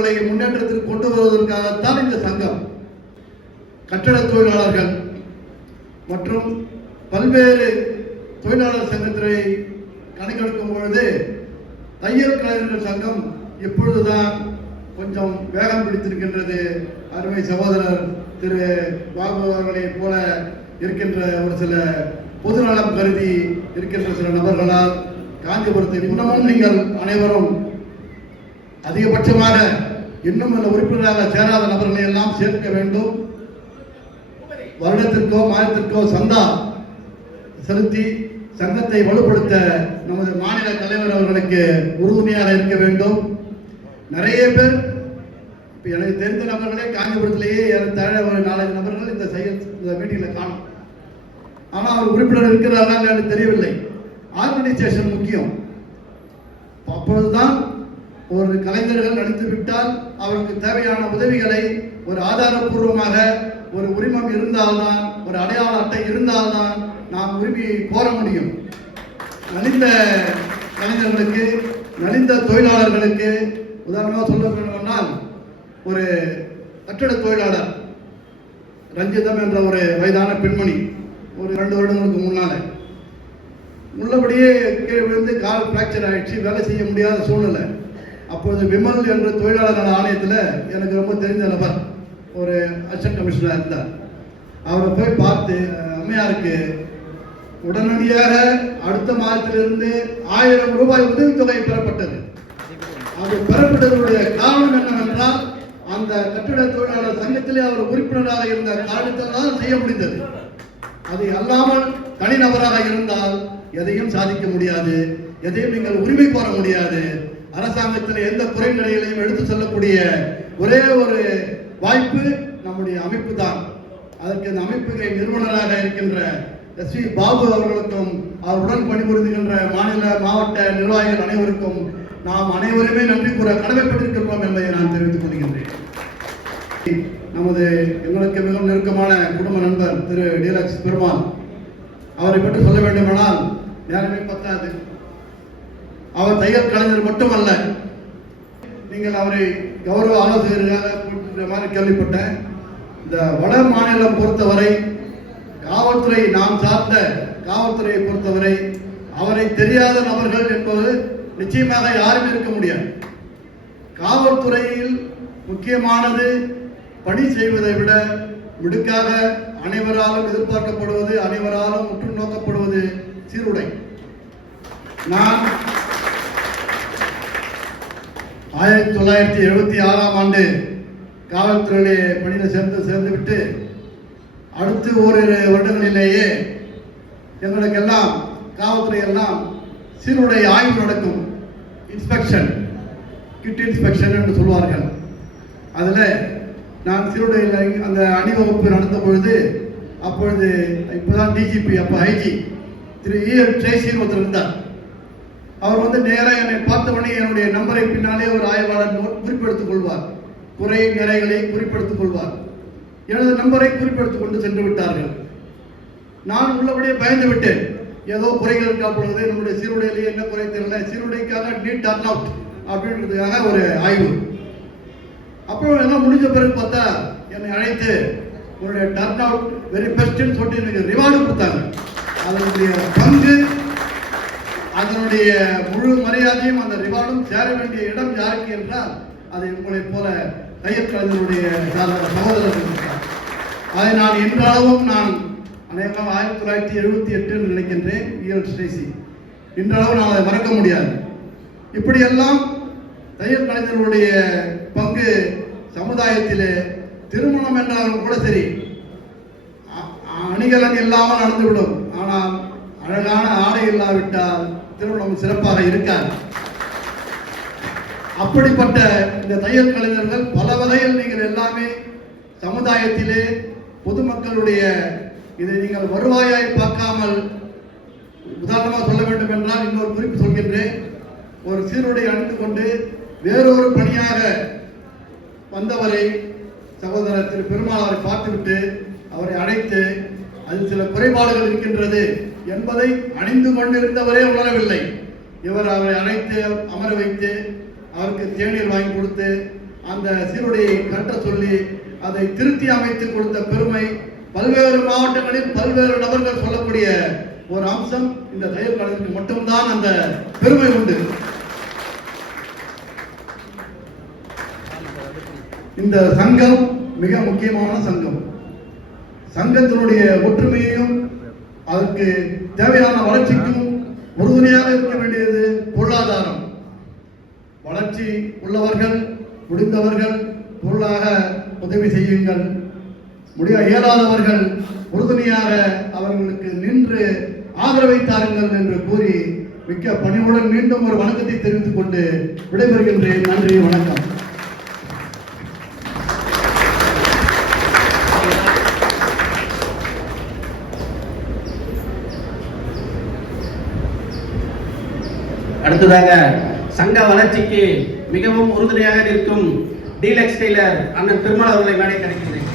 அவர்களை முன்னேற்றத்திற்கு கொண்டு வருவதற்காகத்தான் இந்த சங்கம். கட்டட தொழிலாளர்கள் மற்றும் பல்வேறு தொழிலாளர் சங்கத்தினை கணக்கெடுக்கும் பொழுது தையல் கலைஞர்கள் சங்கம் இப்பொழுதுதான் கொஞ்சம் வேகம் பிடித்திருக்கின்றது. அருமை சகோதரர் திரு பாபு அவர்களை போல இருக்கின்ற ஒரு சில பொதுநலம் கருதி இருக்கின்ற சில நபர்களால் காஞ்சிபுரத்தை இன்னமும் நீங்கள் அனைவரும் அதிகபட்சமாக இன்னும் அந்த உறுப்பினராக சேராத நபர்களை எல்லாம் சேர்க்க வேண்டும். வருடத்திற்கோ மாதத்திற்கோ சந்தா செலுத்தி சங்கத்தை வலுப்படுத்த நமது மாநில தலைவர் அவர்களுக்கு உறுதுணையாக இருக்க வேண்டும். நிறைய பேர் இப்போ எனக்கு தெரிந்த நபர்களே காஞ்சிபுரத்திலேயே ஏறத்தாழ ஒரு 4 நபர்கள் இந்த மீட்டிங்கில் காணும். ஆனால் அவர் உறுப்பினர் இருக்கிறாரா எனக்கு தெரியவில்லை. ஆர்கனைசேஷன் முக்கியம். அப்பொழுதுதான் ஒரு கலைஞர்கள் நடித்து விட்டால் அவருக்கு தேவையான உதவிகளை ஒரு ஆதாரபூர்வமாக ஒரு உரிமம் இருந்தால்தான், ஒரு அடையாள அட்டை இருந்தால்தான் நாம் உரிமையை கோர முடியும். நலிந்த கலைஞர்களுக்கு, நலிந்த தொழிலாளர்களுக்கு உதாரணமாக சொல்ல வேண்டுமென்றால், ஒரு கட்டட தொழிலாளர் ரஞ்சிதம் என்ற ஒரு வயதான பெண்மணி ஒரு 2 வருடங்களுக்கு முன்னால உள்ளபடியே கீழே விழுந்து கால் பிராக்சர் ஆயிடுச்சு, வேலை செய்ய முடியாத சூழ்நிலை. அப்போது விமல் என்ற தொழிலாளர் நல ஆணையத்தில் எனக்கு ரொம்ப தெரிந்த நபர் ஒரு அசிஸ்டன்ட் கமிஷனராக இருந்தார். அவரை போய் பார்த்து அம்மையாருக்கு உடனடியாக அடுத்த மாதத்திலிருந்து 1000 ரூபாய் உதவித்தொகை பெறப்பட்டது. அது பெறப்பட்டதனுடைய காரணம் என்னவென்றால், அந்த கட்டிட தொழிலாளர் சங்கத்திலே அவர் உறுப்பினராக இருந்த காரணத்தால் தான் செய்ய முடிந்தது. அது அல்லாமல் தனிநபராக இருந்தால் எதையும் சாதிக்க முடியாது, எதையும் நீங்கள் உரிமை கோர முடியாது. அரசாங்கத்தில் எந்த குறைநிலைகளையும் எடுத்து சொல்லக்கூடிய ஒரே ஒரு வாய்ப்பு நம்முடைய அமைப்பு தான். அதற்கு இந்த அமைப்புகளை நிறுவனராக இருக்கின்ற எஸ்.வி. பாபு அவர்களுக்கும் அவருடன் பணிபுரிந்துகின்ற மாநில மாவட்ட நிர்வாகிகள் அனைவருக்கும் நாம் அனைவருமே நன்றி கூற கடமைப்பட்டிருக்கின்றோம் என்பதை நான் தெரிவித்துக் கொள்கின்றேன். நமது எங்களுக்கு மிகவும் நெருக்கமான குடும்ப நண்பர் திரு டீலக்ஸ் பெருமாள் அவரை பற்றி சொல்ல வேண்டுமானால் யாருமே பத்தாது. அவர் தையல் கலைஞர் மட்டுமல்ல, நீங்கள் அவரை கௌரவ ஆலோசகராக கொடுக்கிற மாதிரி கேள்விப்பட்டேன். இந்த வட மாநிலம் பொறுத்தவரை காவல்துறை, நாம் சார்ந்த காவல்துறையை பொறுத்தவரை அவரை தெரியாத நபர்கள் என்பது நிச்சயமாக யாரும் இருக்க முடியாது. காவல்துறையில் முக்கியமானது பணி செய்வதை விட மிடுக்காக அனைவராலும் எதிர்பார்க்கப்படுவது, அனைவராலும் உற்று நோக்கப்படுவது சீருடை. நான் 1976ஆம் ஆண்டு காவல்துறையிலே பணியில் சேர்ந்துவிட்டு அடுத்து ஓரிரு வருடங்களிலேயே எங்களுக்கெல்லாம் காவல்துறை எல்லாம் சீருடை ஆய்வு நடக்கும். இன்ஸ்பெக்ஷன், கிட் இன்ஸ்பெக்ஷன் என்று சொல்வார்கள். அதில் நான் சீருடையில் அந்த அணிவகுப்பு நடந்த பொழுது, அப்பொழுது இப்போதான் டிஜிபி, அப்போ ஐஜி திரு ட்ரேசின்னு ஒருத்தர் இருந்தார். அவர் நேராக என்னை பார்த்தவொடனே என்னுடைய நம்பரை பின்னாலே ஒரு ஆய்வாளர் குறிப்பெடுத்துக் கொள்வார், குறை நிறைகளை குறிப்பெடுத்துக் கொள்வார். எனது நம்பரை குறிப்பெடுத்துக் கொண்டு சென்று விட்டார்கள். நான் உள்ளபடியே பயந்து விட்டேன். ஏதோ குறைகள் இருக்கா பொழுது நம்முடைய சீருடையிலேயே என்ன குறை தெரியல, சீருடைக்காக நீட் டர்ன் அவுட் அப்படின்றதுக்காக ஒரு ஆய்வு. அப்புறம் எல்லாம் முடிஞ்ச பிறகு பார்த்தா என்னை அழைத்து உங்களுடைய டர்ன் அவுட் வெரி பெஸ்ட்னு சொல்லிட்டு எனக்கு ரிவார்டு கொடுத்தாங்க. அதனுடைய பங்கு, அதனுடைய முழு மரியாதையும் அந்த ரிவார்டும் சேர வேண்டிய இடம் யாருக்கு என்றால் அது உங்களை போல தையல் கலைஞருடைய சகோதரர்கள். அதை நான் இன்றளவும் நான் அநேகமாக 1978 நினைக்கின்றேன். ட்ரேசி இன்றளவும் நான் அதை மறக்க முடியாது. இப்படியெல்லாம் தையல் கலைஞர்களுடைய பங்கு சமுதாயத்திலே திருமணம் என்றாலும் கூட சரி, அணிகலன் இல்லாமல் நடந்துவிடும். ஆனால் அழகான ஆடை இல்லாவிட்டால் திருமணம் சிறப்பாக இருக்காது. அப்படிப்பட்ட இந்த தையல் கலைஞர்கள் பல வகையில் நீங்கள் எல்லாமே சமுதாயத்திலே பொதுமக்களுடைய இதை நீங்கள் வருவாயாய் பார்க்காமல், உதாரணமாக சொல்ல வேண்டும் என்றால் இன்னொரு குறிப்பு சொல்கின்றேன். ஒரு சீருடை அணிந்து கொண்டு வேறொரு பணியாக வந்தவரை சகோதரர் திரு பெருமாள் அவரை பார்த்துவிட்டு அவரை அழைத்து அதில் சில குறைபாடுகள் இருக்கின்றது என்பதை அணிந்து கொண்டிருந்தவரே உணரவில்லை. இவர் அவரை அழைத்து அமர வைத்து அவருக்கு தேநீர் வாங்கி கொடுத்து அந்த சீருடையை கட்ட சொல்லி அதை திருத்தி அமைத்து கொடுத்த பெருமை பல்வேறு மாவட்டங்களில் பல்வேறு நபர்கள் சொல்லக்கூடிய ஒரு அம்சம் இந்த தையல் கழகத்துக்கு மட்டும்தான் அந்த பெருமை உண்டு. இந்த சங்கம் மிக முக்கியமான சங்கம். சங்கத்தினுடைய ஒற்றுமையையும் அதற்கு தேவையான வளர்ச்சிக்கும் உறுதுணையாக இருக்க வேண்டியது பொருளாதாரம். வளர்ச்சி உள்ளவர்கள் முடிந்தவர்கள் பொருளாக உதவி செய்யுங்கள், இயலாதவர்கள் உறுதுணையாக அவர்களுக்கு நின்று ஆதரவை தாருங்கள் என்று கூறி மிக்க பணிவுடன் மீண்டும் ஒரு வணக்கத்தை தெரிவித்துக் கொண்டு விடைபெறுகின்றேன். நன்றி, வணக்கம். அடுத்ததாக சங்க வளர்ச்சிக்கு மிகவும் உறுதுணையாக இருக்கும் டீலக்ஸ் டெய்லர் அண்ணன் பெருமாள் அவர்களை மேடை கிடைக்கிறேன்.